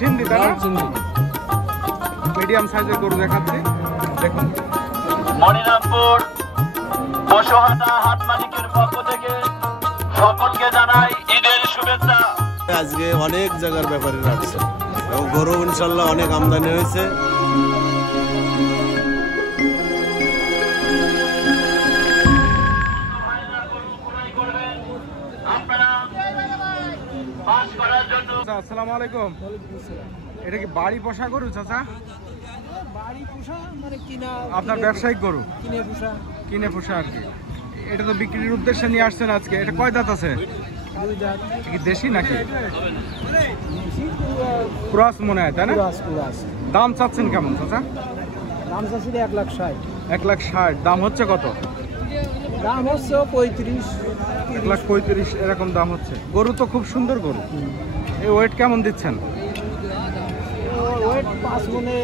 সিন্ধি তাই না? মিডিয়াম সাইজের গরু দেখাচ্ছি, দেখুন। মনিরামপুর পশুহাটা হাট মালিকের পক্ষ থেকে সকলকে জানাই ঈদের শুভেচ্ছা। আজকে অনেক জায়গার ব্যাপারে রাখছে এবং গরু ইনশাল্লাহ অনেক আমদানি হয়েছে। আসসালামু আলাইকুম। এটা কি বাড়ি পোষা গরু চাচা? বাড়ি পোষা মানে কিনা, আপনার ব্যবসায়িক গরু? কিনে পোষা আর কি। এটা তো বিক্রির উদ্দেশ্যে নিয়ে আসছেন আজকে। এটা কয় দাঁত আছে? কি দেশি নাকি ক্রস মনে হয় তাই না? দাম চাচ্ছেন কেমন চাচা? দাম চাচ্ছি 1,60,000। 1,60,000 দাম হচ্ছে কত? দাম হচ্ছে 35, 1,35,000 এরকম দাম হচ্ছে। গরু তো খুব সুন্দর গরু। এই ওয়েট কেমন দিচ্ছেন? ওয়েট 5 মনে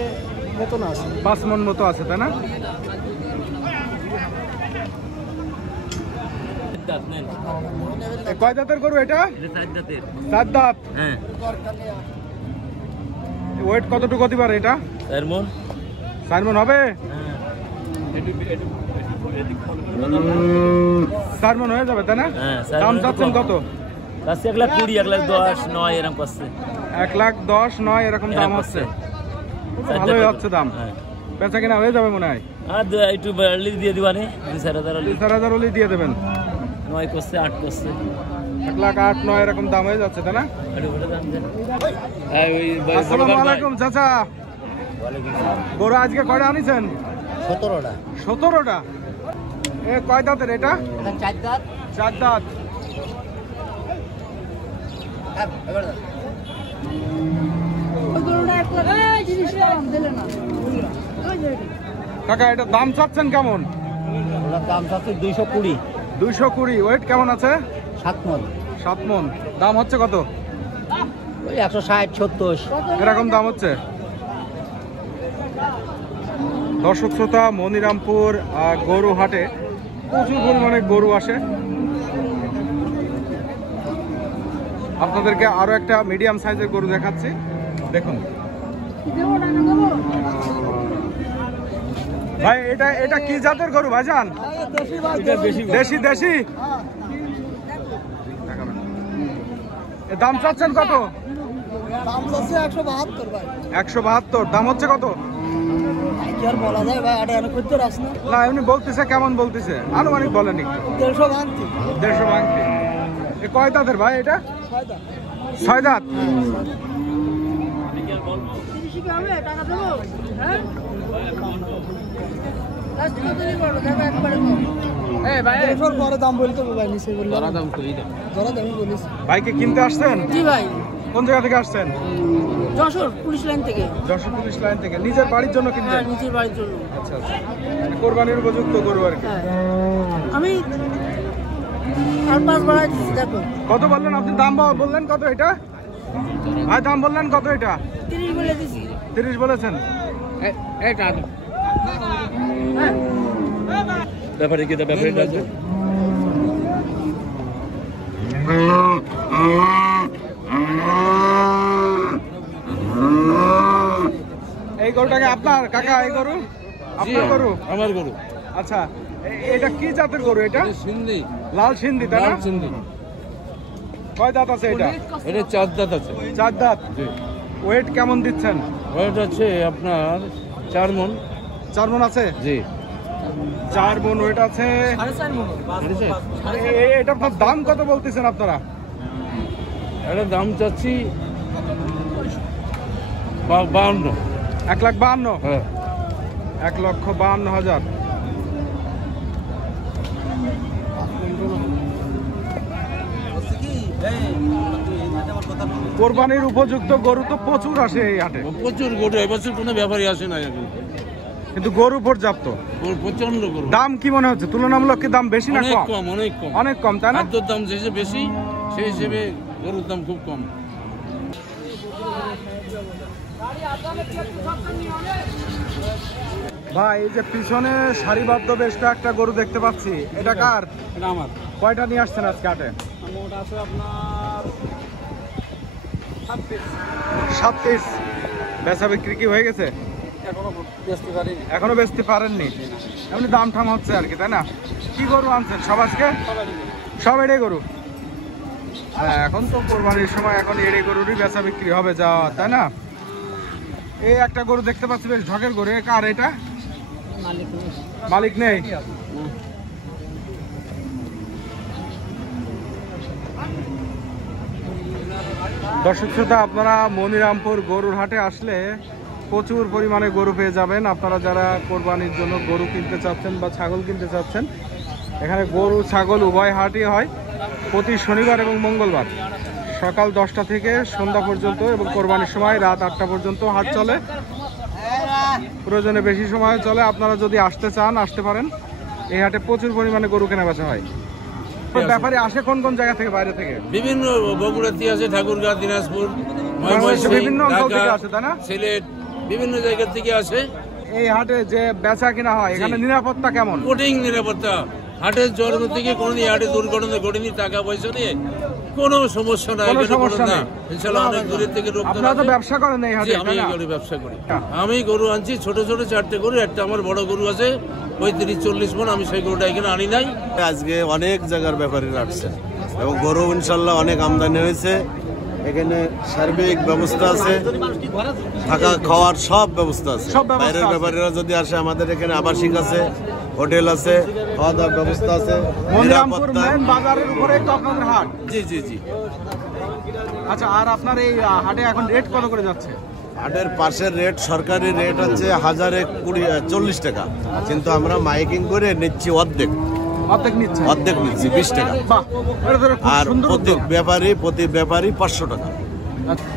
মতন আছে। 5 মণ মতো আছে তাই না? কয় দাঁতের গরু এটা? 4 দাঁত। হ্যাঁ। ওয়েট কতটুকু হতে পারে এটা? 4 মণ হবে? 4 মণ হয়ে যাবে তাই না? দাম চাচ্ছেন কত? 1,20,000, 1,10,000 এরকম করছে। 1,10,000 এরকম দাম হচ্ছে। ভালোই হচ্ছে দাম। বেচা কিনা হয়ে যাবে মনে হয়। আর একটু দিয়ে দিবানি 2,000 হলে দিয়ে দেবেন। 9 করছে, 8 করছে। 1,08,000 এরকম দাম হয়ে যাচ্ছে তাই না? আসসালামু আলাইকুম চাচা। গরু আজকে কয়টা আনিছেন? 17টা। 17টা। এ কয় দাঁতের এটা? 4 দাঁত। 4 দাঁত। কাকা এটা দাম চাচ্ছেন কেমন? দাম চাচ্ছি 220। 220। ওয়েট কেমন আছে? 7 মণ। 7 মণ। দাম হচ্ছে কত? ওই 160-70 এরকম দাম হচ্ছে। দর্শক শ্রোতা, মনিরামপুর গরু হাটে প্রচুর পরিমাণে গরু আসে। আপনাদেরকে আরো একটা মিডিয়াম সাইজের গরু দেখাচ্ছি, দেখুন। ভাই এটা কি জাতের গরু ভাইজান? দেশি। দেশি। দাম চাচ্ছেন কত? দাম চাচ্ছি 172 ভাই। 172। দাম হচ্ছে কত? কি আর বলা যায় ভাই, আড়ে আনে করতে রাস না। না এমনি বলতেছে, কেমন বলতেছে আনুমানিক বলেন একটু। 150 ভাঙতি। 150 ভাঙতি। এ কয় দাঁতের ভাই এটা? 6 দাঁত। ভাইকে কিনতে আসছেন? জি ভাই। কোন জায়গা থেকে আসছেন? যশোর পুলিশ লাইন থেকে। যশোর পুলিশ লাইন থেকে। নিজের বাড়ির জন্য কিনবেন? নিজের বাড়ির জন্য। আচ্ছা আচ্ছা। কোরবানির উপযুক্ত গরু আর কি। আমি আর 5 বাড়াই দিচ্ছি, দেখো। কত বললেন আপনি? দাম বললেন কত এটা? ভাই দাম বললেন কত এটা? 30 বলে দিছি। 30 বলেছেন? ব্যাপারে কি ব্যাপারটা আছে? এই গরুটাকে আপনার কাকা? এই গরু আপনার গরু? আমার গরু। আচ্ছা এটা কি জাতের গরু এটা? সিন্ধি। লাল সিন্ধি তাই না? সিন্ধি। কয় দাঁত আছে এটা? এটা 4 দাঁত আছে। 4 দাঁত। ওয়েট কেমন দিচ্ছেন? ওয়েট আছে আপনার 4 মণ। 4 মণ আছে? জি। 4 মণ ওয়েট আছে। এটা আপনার দাম কত বলতেছেন আপনারা? এটা দাম চাচ্ছি 52। 1,52,000। হ্যাঁ। 1,52,000। কোরবানির উপযুক্ত গরু তো প্রচুর আসে এই হাটে। প্রচুর গরু, এবছর কোনো ব্যাপারই আসে না এখন। কিন্তু গরু পর্যাপ্ত। প্রচন্ড গরু। দাম কি মনে হচ্ছে তুলনামূলক কি দাম বেশি না কম? কম, অনেক কম। অনেক কম তাই না? খাদ্যের দাম যে বেশি, সেই হিসেবে গরুর দাম খুব কম। ভাই এই যে পিছনে সারিবদ্ধ বেশ কয়েকটা গরু দেখতে পাচ্ছি, এটা কার? এটা আমার। কয়টা নিয়ে আসছেন আজকে হাটে? মোট আছে আপনার 7 পিস। বেচা বিক্রি কি হয়ে গেছে? এখনো বেচতে পারেননি, এমনি দাম ঠাম হচ্ছে আর কি, তাই না? কি গরু আনছেন সব আজকে? সব এড়ে গরু। হ্যাঁ, এখন তো কোরবানির সময়, এখন এড়ে গরুরই বেচা বিক্রি হবে যা, তাই না? এই একটা গরু দেখতে পাচ্ছি বেশ ঢকের গরু, কার এটা? মালিক নেই। দর্শক শ্রোতা, আপনারা মনিরামপুর গরুর হাটে আসলে প্রচুর পরিমাণে গরু পেয়ে যাবেন। আপনারা যারা কোরবানির জন্য গরু কিনতে চাচ্ছেন বা ছাগল কিনতে চাচ্ছেন, এখানে গরু ছাগল উভয় হাটই হয় প্রতি শনিবার এবং মঙ্গলবার সকাল 10টা থেকে সন্ধ্যা পর্যন্ত, এবং কোরবানির সময় রাত 8টা পর্যন্ত হাট চলে। প্রয়োজনে বেশি সময় চলে। আপনারা যদি আসতে চান আসতে পারেন। এই হাটে প্রচুর পরিমাণে গরু কেনা বেচা হয়। ব্যাপারে আসে কোন কোন জায়গা থেকে, বাইরে থেকে? বিভিন্ন বগুড়াতে আছে, ঠাকুরগাঁ, দিনাজপুর, বাংলাদেশের বিভিন্ন অঞ্চল থেকে আসে, তাই না? সিলেট, বিভিন্ন জায়গা থেকে আসে। এই হাটে যে বেচা কিনা হয়, এখানে নিরাপত্তা কেমন? কঠিন নিরাপত্তা। হাটের জন্ম থেকে কোনোদিন হাটে দুর্ঘটনা ঘটেনি। টাকা পয়সা নিয়ে কোনো সমস্যা নাই। কোনো সমস্যা নেই। ইনশাআল্লাহ অনেক দূরের থেকে লোক আপনারা তো ব্যবসা করেন এই হাটে, আমি তাই না? গরু ব্যবসা করি। আমি গরু আনছি ছোট ছোট 4টে গরু। একটা আমার বড় গরু আছে 35-40 মণ। আমি সেই গরুটা এখানে আনি নাই। আজকে অনেক জায়গার ব্যাপারীরা আসছে এবং গরু ইনশাল্লাহ অনেক আমদানি হয়েছে। এখানে সার্বিক ব্যবস্থা আছে, থাকা খাওয়ার সব ব্যবস্থা আছে। সব ব্যবস্থা বাইরের আছে। ব্যাপারীরা যদি আসে, আমাদের এখানে আবাসিক আছে, হোটেল আছে, খাওয়া দাওয়ার ব্যবস্থা আছে, মনিরামপুর নিরাপত্তা। মেন বাজারের উপরেই তো আপনাদের হাট। জি জি জি। আচ্ছা, আর আপনার এই হাটে এখন রেট কত করে যাচ্ছে? হাটের পাশের রেট, সরকারি রেট হচ্ছে 1040 টাকা, কিন্তু আমরা মাইকিং করে নিচ্ছি অর্ধেক অর্ধেক নিচ্ছে? অর্ধেক নিচ্ছি 20 টাকা। বাহ, এটা তো খুব আর সুন্দর প্রতি উদ্যোগ। ব্যাপারী 500 টাকা। আচ্ছা।